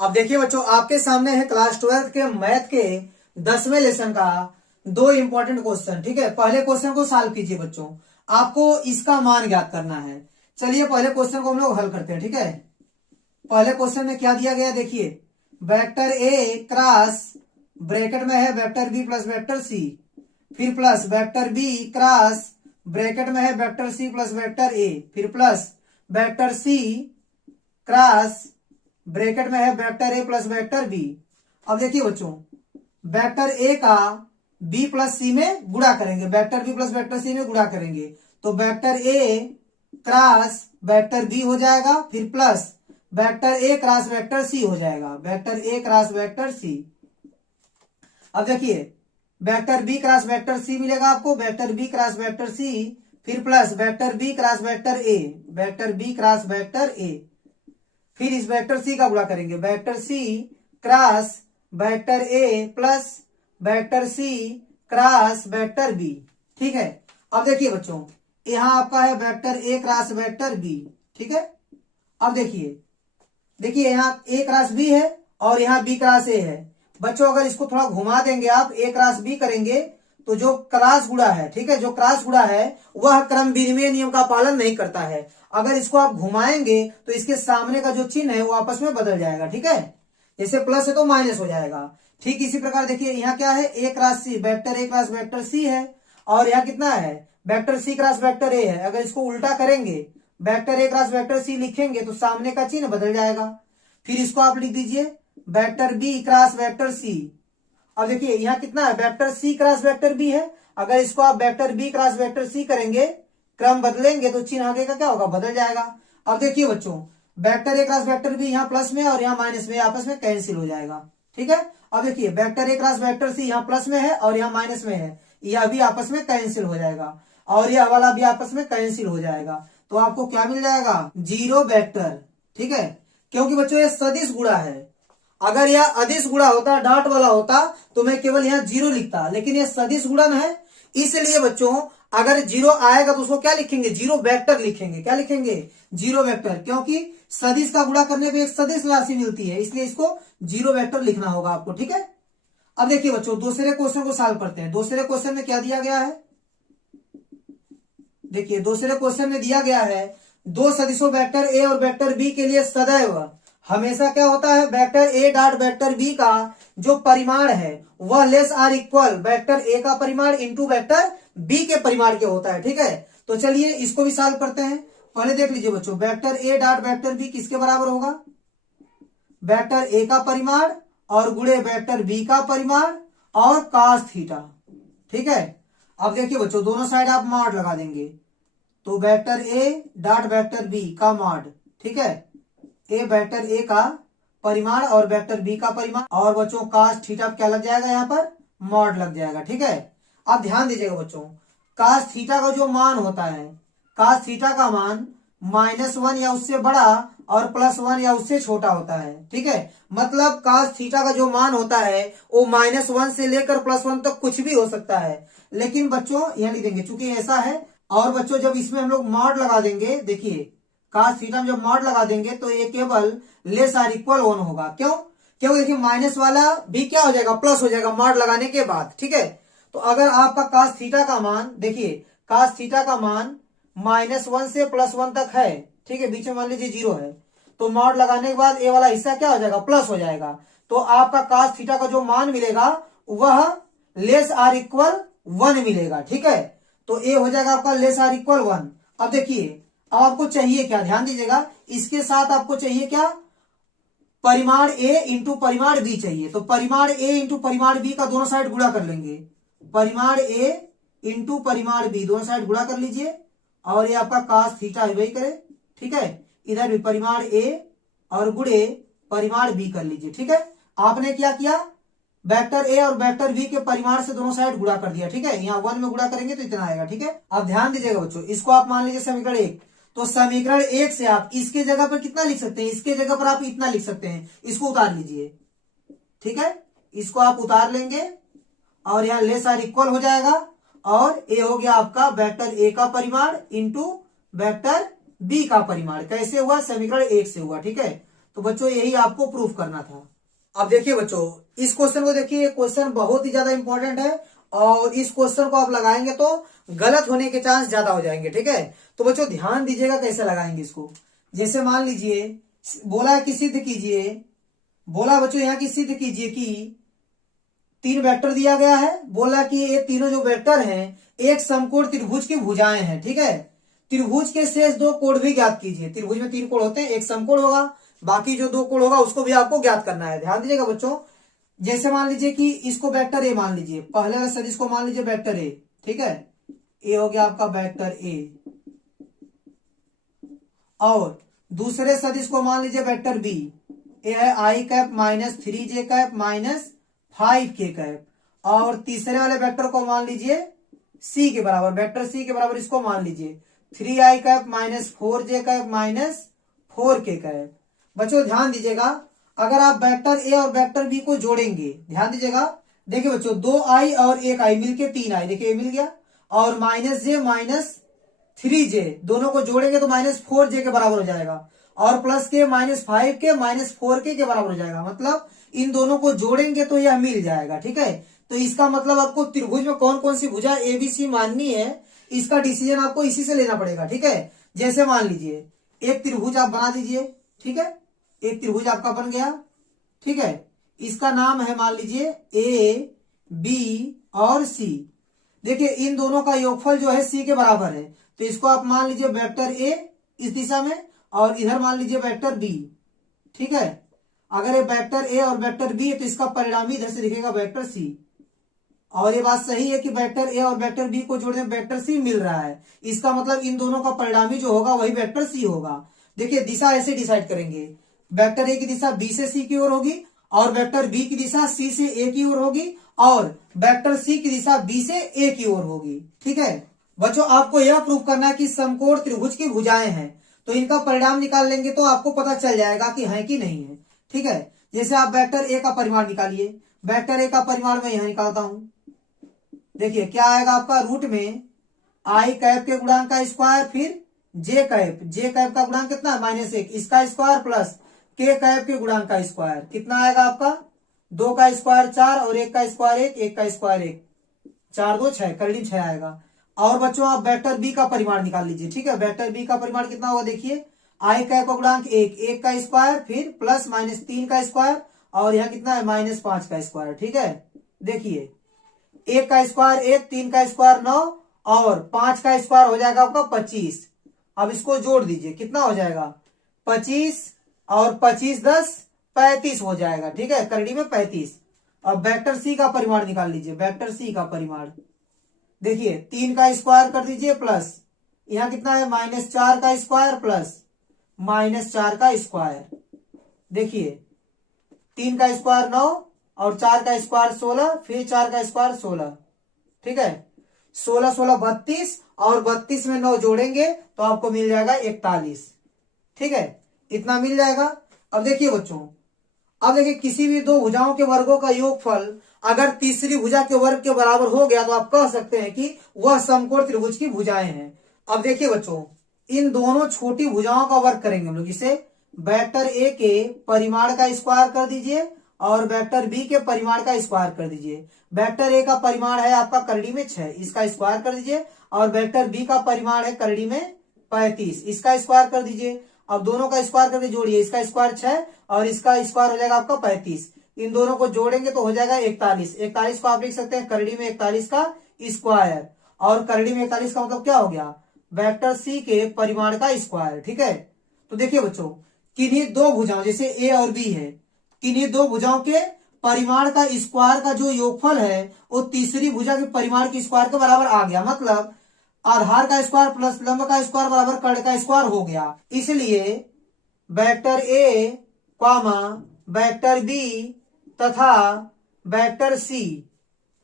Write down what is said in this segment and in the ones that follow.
अब देखिए बच्चों, आपके सामने है क्लास 12 के मैथ के 10वें लेसन का दो इंपॉर्टेंट क्वेश्चन। ठीक है, पहले क्वेश्चन को सॉल्व कीजिए बच्चों, आपको इसका मान ज्ञात करना है। चलिए पहले क्वेश्चन को हम लोग हल करते हैं। ठीक है, पहले क्वेश्चन में क्या दिया गया देखिए, वेक्टर ए क्रॉस ब्रैकेट में है vector B plus vector C, फिर plus vector B cross bracket में है vector C plus vector A, फिर plus vector C cross bracket में है vector A plus vector B. अब देखिए बच्चों, वेक्टर ए का बी प्लस सी में गुणा करेंगे, vector B plus vector C में गुणा करेंगे तो vector A cross vector B हो जाएगा, फिर plus vector A cross vector C हो जाएगा, vector A cross vector C. अब देखिए vector B cross vector C मिलेगा आपको, vector B cross vector C, फिर plus vector B cross vector A, vector B cross vector A, फिर इस vector C का गुणा करेंगे, vector C cross vector A plus vector C cross vector B. ठीक है, अब देखिए बच्चों, यहां आपका है vector A cross vector B. ठीक है, अब देखिए यहां ए क्रॉस बी है और यहां बी क्रॉस ए है। बच्चों अगर इसको थोड़ा घुमा देंगे आप, ए क्रॉस बी करेंगे तो जो क्रॉस गुणा है, ठीक है, जो क्रॉस गुणा है वह क्रम विनिमय नियम का पालन नहीं करता है। अगर इसको आप घुमाएंगे तो इसके सामने का जो चिन्ह है वो आपस में बदल जाएगा। ठीक है, जैसे प्लस है तो माइनस हो जाएगा। ठीक इसी प्रकार देखिए यहाँ क्या है, A cross C, vector A cross vector C है और यहाँ कितना है, vector C cross vector A है। अगर इसको उल्टा करेंगे, vector A cross vector C लिखेंगे तो सामने का चिन्ह बदल जाएगा। फिर इसको आप लिख दीजिए vector B cross vector C. अब देखिए यहाँ कितना है, vector C cross vector B है। अगर इसको आप vector B cross vector C करेंगे, क्रम बदलेंगे तो चिन्ह आगे का क्या होगा, बदल जाएगा। अब देखिए बच्चों, vector A cross vector B यहाँ प्लस में और यहाँ माइनस में, आपस में कैंसिल हो जाएगा। ठीक है, अब देखिए vector A cross vector C यहाँ प्लस में है और यहाँ माइनस में है, यह भी आपस में कैंसिल हो जाएगा और यह वाला भी आपस में कैंसिल हो जाएगा। तो आपको क्या मिल जाएगा, जीरो वेक्टर। ठीक है, क्योंकि बच्चों ये सदिश गुणा है। अगर यह अदिश गुणा होता, डॉट वाला होता, तो मैं केवल यहाँ जीरो लिखता, लेकिन यह सदिश गुणन है, इसलिए बच्चों अगर जीरो आएगा तो उसको क्या लिखेंगे, जीरो वेक्टर लिखेंगे। क्या लिखेंगे, जीरो वेक्टर, क्योंकि सदिश का गुणा करने पे एक सदिश राशि मिलती है, इसलिए इसको जीरो वेक्टर लिखना होगा आपको। ठीक है, अब देखिए बच्चों दूसरे क्वेश्चन को सॉल्व करते हैं। दूसरे क्वेश्चन में क्या दिया गया है, देखिए दूसरे क्वेश्चन में दिया गया है दो सदिशों वेक्टर ए और वेक्टर बी के लिए सदैव हमेशा क्या होता है, vector A dot vector B का जो परिमाण है वह less or equal vector A का परिमाण इंटू वेक्टर बी के परिमाण के होता है। ठीक है, तो चलिए इसको भी सॉल्व करते हैं। पहले देख लीजिए बच्चों, vector A dot vector B किसके बराबर होगा, वेक्टर ए का परिमाण और गुणे वेक्टर बी का परिमाण और cos थीटा। ठीक है, अब देखिए बच्चों दोनों साइड आप मॉड लगा देंगे तो vector A dot vector B का मॉड, ठीक है, ए वेक्टर ए का परिमाण और वेक्टर बी का परिमाण और बच्चों cos थीटा क्या लग जाएगा, यहाँ पर मॉड लग जाएगा। ठीक है, अब ध्यान दीजिएगा बच्चों, cos थीटा का जो मान होता है, cos थीटा का मान -1 या उससे बड़ा और +1 या उससे छोटा होता है। ठीक है, मतलब cos थीटा का जो मान होता है वो -1 से लेकर +1 तक कुछ भी हो सकता है। लेकिन बच्चों यहाँ लिख देंगे चूंकि ऐसा है, और बच्चों जब इसमें हम लोग मॉड लगा देंगे, देखिए cos थीटा में जब मॉड लगा देंगे तो ये केवल लेस आर इक्वल 1 होगा। क्यों, क्योंकि देखिए माइनस वाला भी क्या हो जाएगा, प्लस हो जाएगा मॉड लगाने के बाद। ठीक है, तो अगर आपका cos थीटा का मान, देखिए cos थीटा का मान -1 से +1 तक है, ठीक है, बीच में मान लीजिए 0 है, तो मॉड लगाने के बाद ए वाला हिस्सा क्या हो जाएगा, प्लस हो जाएगा। तो आपका cos थीटा का जो मान मिलेगा वह लेस आर इक्वल 1 मिलेगा। ठीक है, तो ए हो जाएगा आपका लेस आर इक्वल 1। अब देखिए अब आपको चाहिए क्या, ध्यान दीजिएगा, इसके साथ आपको चाहिए क्या, परिमाण ए इंटू परिमाण बी चाहिए। तो परिमाण ए इंटू परिमाण बी का दोनों साइड गुणा कर लेंगे, परिमाण ए इंटू परिमाण बी दोनों साइड गुणा कर लीजिए और ये आपका cos थीटा वही करे। ठीक है, इधर भी परिमाण ए और गुणे परिमाण बी कर लीजिए। ठीक है, आपने क्या किया, वेक्टर ए और वेक्टर बी के परिमाण से दोनों साइड गुणा कर दिया। ठीक है, यहाँ 1 में गुणा करेंगे तो इतना आएगा। ठीक है, अब ध्यान दीजिएगा बच्चों, इसको आप मान लीजिए समीकरण 1, तो समीकरण 1 से आप इसके जगह पर कितना लिख सकते हैं, इसके जगह पर आप इतना लिख सकते हैं, इसको उतार लीजिए। ठीक है, इसको आप उतार लेंगे और यहाँ लेस आर इक्वल हो जाएगा और ए हो गया आपका वेक्टर ए का परिमाण इंटू वेक्टर बी का परिमाण। कैसे हुआ, समीकरण 1 से हुआ। ठीक है, तो बच्चों यही आपको प्रूफ करना था। अब देखिए बच्चों, इस क्वेश्चन को देखिए, क्वेश्चन बहुत ही ज्यादा इंपॉर्टेंट है और इस क्वेश्चन को आप लगाएंगे तो गलत होने के चांस ज्यादा हो जाएंगे, ठीक है। तो बच्चों ध्यान दीजिएगा कैसे लगाएंगे इसको। जैसे मान लीजिए बोला है कि सिद्ध कीजिए, बोला बच्चों यहाँ की सिद्ध कीजिए कि 3 वेक्टर दिया गया है, बोला कि ये तीनों जो वेक्टर हैं एक समकोण त्रिभुज की भुजाएं हैं, ठीक है। त्रिभुज के शेष 2 कोण भी ज्ञात कीजिए। त्रिभुज में 3 कोण होते हैं, एक समकोण होगा, बाकी जो 2 कोण होगा उसको भी आपको ज्ञात करना है। ध्यान दीजिएगा बच्चों, जैसे मान लीजिए कि इसको वेक्टर ए मान लीजिए, पहले वाले सदिश को मान लीजिए वेक्टर ए, ठीक है। ए हो गया आपका वेक्टर ए, और दूसरे सदिश को मान लीजिए वेक्टर बी, ए है i cap minus 3j cap minus 5k cap, और तीसरे वाले वेक्टर को मान लीजिए सी के बराबर, वेक्टर सी के बराबर इसको मान लीजिए 3i cap minus 4j cap minus 4k cap. बच्चों ध्यान दीजिएगा, अगर आप वेक्टर ए और वेक्टर बी को जोड़ेंगे, ध्यान दीजिएगा, देखिए बच्चों 2i और 1i मिलके 3i, देखिए मिल गया, और माइनस j माइनस 3j दोनों को जोड़ेंगे तो माइनस 4j के बराबर हो जाएगा, और प्लस के माइनस 5k माइनस 4k के बराबर हो जाएगा। मतलब इन दोनों को जोड़ेंगे तो यह मिल जाएगा, ठीक है। तो इसका मतलब आपको त्रिभुज में कौन कौन सी भुजा एबीसी माननी है, इसका डिसीजन आपको इसी से लेना पड़ेगा, ठीक है। जैसे मान लीजिए एक त्रिभुज आप बना दीजिए, ठीक है, एक त्रिभुज आपका बन गया, ठीक है। इसका नाम है मान लीजिए ए बी और सी। देखिए इन दोनों का योगफल जो है सी के बराबर है, तो इसको आप मान लीजिए वेक्टर ए इस दिशा में और इधर मान लीजिए वेक्टर बी, ठीक है। अगर ये वेक्टर ए और वेक्टर बी है तो इसका परिणामी इधर से दिखेगा वेक्टर सी, और ये बात सही है कि वेक्टर ए और वेक्टर बी को जोड़ने में वेक्टर सी मिल रहा है, इसका मतलब इन दोनों का परिणामी जो होगा वही वेक्टर सी होगा। देखिए दिशा ऐसे डिसाइड करेंगे, वेक्टर ए की दिशा बी से सी की ओर होगी, और वेक्टर बी की दिशा सी से ए की ओर होगी, और वेक्टर सी की दिशा बी से ए की ओर होगी, ठीक है। बच्चों आपको यह प्रूव करना है कि समकोण त्रिभुज की भुजाएं हैं, तो इनका परिणाम निकाल लेंगे तो आपको पता चल जाएगा कि है कि नहीं है, ठीक है। जैसे आप वेक्टर ए का परिमाण निकालिए, वेक्टर ए का परिमाण मैं यहां निकालता हूं, देखिए क्या आएगा आपका, रूट में आई कैप के गुणांक का स्क्वायर, फिर जे कैप का गुणांक कितना है -1, इसका स्क्वायर प्लस के कैप के गुणांक का स्क्वायर, कितना आएगा आपका 2 का स्क्वायर 4 और 1 का स्क्वायर 1, 1 का स्क्वायर 1, 4 2 6, करीब 6 आएगा। और बच्चों आप वेक्टर बी का परिमाण निकाल लीजिए, ठीक है। वेक्टर बी का परिमाण कितना होगा, देखिए आई कैप का गुणांक 1, 1 का स्क्वायर, फिर प्लस -3 का स्क्वायर, और यहाँ कितना है -5 का स्क्वायर, ठीक है। देखिए 1 का स्क्वायर 1, 3 का स्क्वायर 9, और 5 का स्क्वायर हो जाएगा आपका 25। अब इसको जोड़ दीजिए, कितना हो जाएगा 25, और 25 10 35 हो जाएगा, ठीक है, करड़ी में 35। अब वेक्टर सी का परिमाण निकाल लीजिए, वेक्टर सी का परिमाण देखिए 3 का स्क्वायर कर दीजिए प्लस यहाँ कितना है -4 का स्क्वायर प्लस -4 का स्क्वायर, देखिए 3 का स्क्वायर 9 और 4 का स्क्वायर 16, फिर 4 का स्क्वायर 16, ठीक है। 16 16 32, और 32 में 9 जोड़ेंगे तो आपको मिल जाएगा 41, ठीक है, इतना मिल जाएगा। अब देखिए बच्चों, अब देखिए किसी भी 2 भुजाओं के वर्गों का योगफल अगर तीसरी भुजा के वर्ग के बराबर हो गया तो आप कह सकते हैं कि वह समकोण त्रिभुज की भुजाएं हैं। अब देखिए बच्चों, इन दोनों छोटी भुजाओं का वर्ग करेंगे हम लोग, इसे वेक्टर ए के परिमाण का स्क्वायर कर दीजिए और वेक्टर बी के परिमाण का स्क्वायर कर दीजिए। वेक्टर ए का परिमाण है आपका करड़ी में 6, इसका स्क्वायर कर दीजिए, और वेक्टर बी का परिमाण है करड़ी में 35, इसका स्क्वायर कर दीजिए। अब दोनों का स्क्वायर करके जोड़िए, इसका स्क्वायर 6 और इसका स्क्वायर हो जाएगा आपका 35, इन दोनों को जोड़ेंगे तो हो जाएगा 41। 41 को आप लिख सकते हैं करड़ी में 41 का स्क्वायर, और करड़ी में 41 का मतलब क्या हो गया, वेक्टर सी के परिमाण का स्क्वायर, ठीक है। तो देखिए बच्चों, किन्हीं 2 भुजाओं जैसे ए और बी है, किन्हीं 2 भुजाओं के परिमाण का स्क्वायर का जो योगफल है वो तीसरी भुजा के परिमाण के स्क्वायर के बराबर आ गया। मतलब आधार का स्क्वायर प्लस लंब का स्क्वायर बराबर कर्ण का स्क्वायर हो गया। इसलिए vector A comma vector B तथा वेक्टर सी,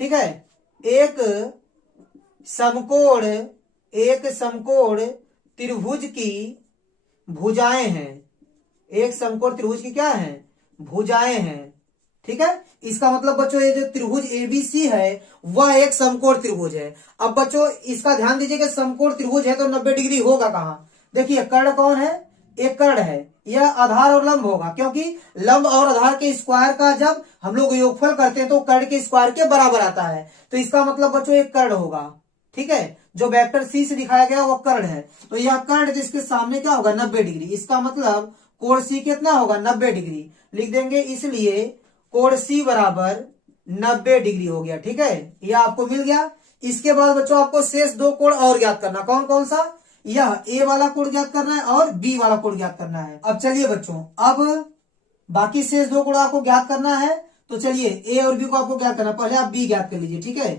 ठीक है, एक समकोण त्रिभुज की भुजाएं हैं, एक समकोण त्रिभुज की क्या है, भुजाएं हैं, ठीक है। इसका मतलब बच्चों ये जो त्रिभुज एबीसी है वह एक समकोण त्रिभुज है। अब बच्चों इसका ध्यान दीजिए कि समकोण त्रिभुज है तो 90 डिग्री होगा कहां, देखिए कर्ण कौन है, एक कर्ण है, यह आधार और लंब होगा, क्योंकि लंब और आधार के स्क्वायर का जब हम लोग योगफल करते हैं तो कर्ण के स्क्वायर के बराबर आता है, तो इसका मतलब बच्चों एक कर्ण होगा। ठीक है, जो वेक्टर सी से दिखाया गया वो कर्ण है, तो यह कर्ण जिसके सामने क्या होगा 90 डिग्री, इसका मतलब कोण सी कितना होगा 90 डिग्री लिख देंगे, इसलिए कोण सी बराबर 90 डिग्री हो गया। ठीक है, यह आपको मिल गया। इसके बाद बच्चों आपको शेष दो कोण और ज्ञात करना, कौन कौन सा, यह ए वाला कोण ज्ञात करना है और बी वाला कोण ज्ञात करना है। अब चलिए बच्चों, अब बाकी शेष दो कोण आपको ज्ञात करना है, तो चलिए ए और बी को आपको ज्ञात करना, पहले आप बी ज्ञात कर लीजिए। ठीक है,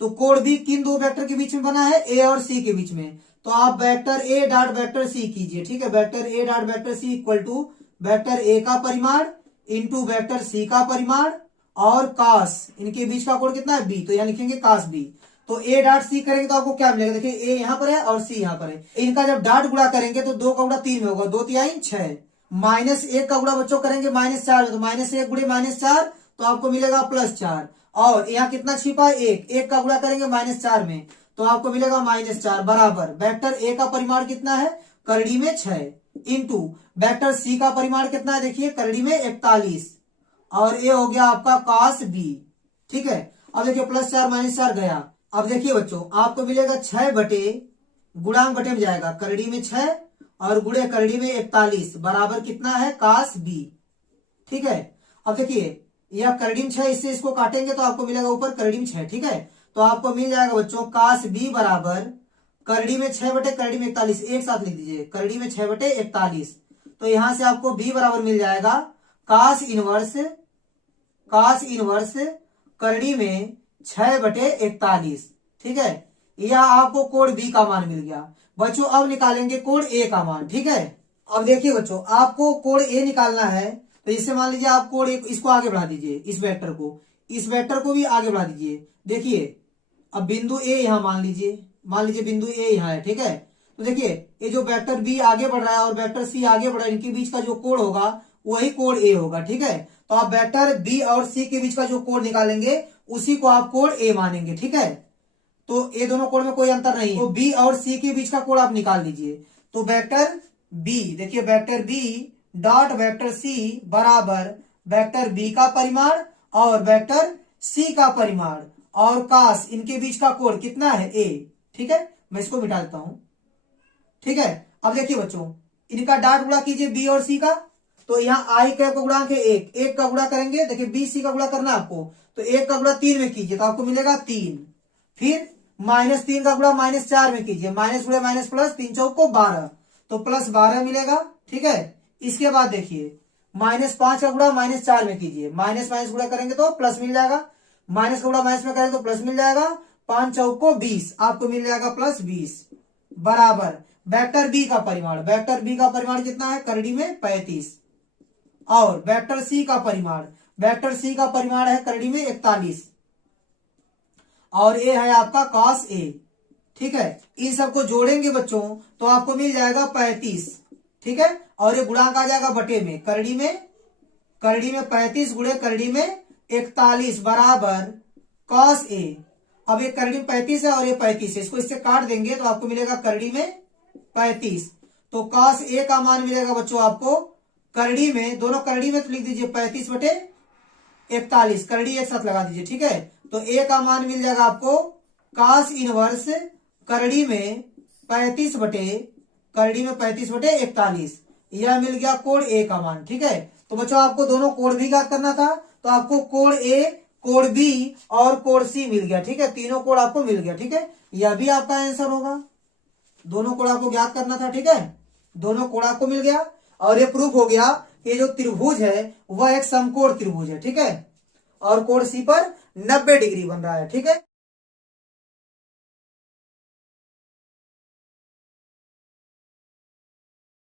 तो कोण बी किन दो वेक्टर के बीच में बना है, ए और सी के बीच में, तो आप vector A dot vector C कीजिए। ठीक है, vector A dot vector C equal to vector A का परिमाण इंटू वेक्टर सी का परिमाण और कास इनके बीच का कोण कितना है बी, तो यहाँ लिखेंगे कास बी। तो ए डॉट सी करेंगे तो आपको क्या मिलेगा, देखिए ए यहाँ पर है और सी यहाँ पर है, इनका जब डॉट गुणा करेंगे तो 2 का गुणा 3 में होगा, 2 तिहाई 6, माइनस 1 का गुणा बच्चों करेंगे -4 में, तो -1 गुणे -4 तो आपको मिलेगा +4, और यहाँ कितना छिपा है 1 का गुणा करेंगे -4 में तो आपको मिलेगा -4 बराबर वेक्टर ए का परिमाण कितना है करड़ी में 6 इंटू वेक्टर सी का परिमाण कितना है, देखिए करड़ी में 41 और ये हो गया आपका cos b। ठीक है, अब देखिए +4 -4 गया, अब देखिए बच्चों आपको मिलेगा 6 बटे गुणांक बटे में जाएगा करड़ी में 6 और गुणे करड़ी में 41 बराबर कितना है cos b। ठीक है, अब देखिए यह करड़ी में 6, इससे इसको काटेंगे तो आपको मिलेगा ऊपर करड़ी में 6। ठीक है, तो आपको मिल जाएगा बच्चों cos b बराबर करड़ी में 6 बटे करड़ी में 41, एक साथ लिख दीजिए करड़ी में 6 बटे 41, तो यहां से आपको b बराबर मिल जाएगा cos इनवर्स करड़ी में 6 बटे 41। ठीक है, यह आपको कोण बी का मान मिल गया। बच्चों अब निकालेंगे कोण ए का मान। ठीक है, अब देखिए बच्चों आपको कोण ए निकालना है, तो इससे मान लीजिए आप कोण ए इसको आगे बढ़ा दीजिए, इस वेक्टर को भी आगे बढ़ा दीजिए। देखिए अब बिंदु ए यहाँ मान लीजिए बिंदु ए यहाँ है। ठीक है, तो देखिए ये जो वेक्टर बी आगे बढ़ रहा है और वेक्टर सी आगे बढ़ रहा है, इनके बीच का जो कोण होगा वही कोण ए होगा। ठीक है, तो आप वेक्टर बी और सी के बीच का जो कोण निकालेंगे उसी को आप कोण ए मानेंगे। ठीक है, तो ये दोनों कोण में कोई अंतर नहीं है, तो बी और सी के बीच का कोण आप निकाल लीजिए। तो वेक्टर बी, देखिए vector B dot vector C बराबर वेक्टर बी का परिमाण और वेक्टर सी का परिमाण और कास इनके बीच का कोण कितना है ए। ठीक है, मैं इसको मिटा देता हूं। ठीक है, अब देखिए बच्चों इनका डॉट गुणा कीजिए बी और सी का, तो यहाँ आई का गुणांक है 1 का गुणा करेंगे, देखिए बी सी का गुणा करना है आपको, तो 1 का गुणा 3 में कीजिए तो आपको मिलेगा 3, फिर -3 का गुणा -4 में कीजिए, माइनस गुणे माइनस प्लस 3 चौको 12 तो +12 मिलेगा। ठीक है, इसके बाद देखिए -5 का गुणा -4 में कीजिए, माइनस माइनस गुणा करेंगे तो प्लस मिल जाएगा, माइनस का गुणा माइनस में करेंगे तो प्लस मिल जाएगा, 5 चौको 20 आपको मिल जाएगा +20 बराबर वेक्टर बी का परिमाण कितना है करड़ी में 35 और वेक्टर सी का परिमाण है करड़ी में 41 और ये है आपका cos a। ठीक है, इन सबको जोड़ेंगे बच्चों तो आपको मिल जाएगा 35। ठीक है, और ये गुणांक आ जाएगा बटे में करड़ी में 35 गुणे करड़ी में 41 बराबर cos a। अब ये करड़ी में 35 है और ये 35 है, इसको इससे काट देंगे तो आपको मिलेगा करड़ी में 35, तो cos a का मान मिलेगा बच्चों आपको करड़ी में, दोनों करड़ी में तो लिख दीजिए 35 बटे 41, करड़ी एक साथ लगा दीजिए। ठीक है, तो a का मान मिल जाएगा आपको cos इनवर्स करड़ी में 35 बटे 41, यह मिल गया कोण a का मान। ठीक है, तो बच्चों आपको दोनों कोण भी ज्ञात करना था, तो आपको कोण a कोण b और कोण c मिल गया। ठीक है, तीनों कोण आपको मिल गया। ठीक है, यह भी आपका आंसर होगा, दोनों कोण आपको ज्ञात करना था। ठीक है, दोनों कोण आपको मिल गया और ये प्रूफ हो गया कि जो त्रिभुज है वह एक समकोण त्रिभुज है। ठीक है, और कोण सी पर 90 डिग्री बन रहा है। ठीक है।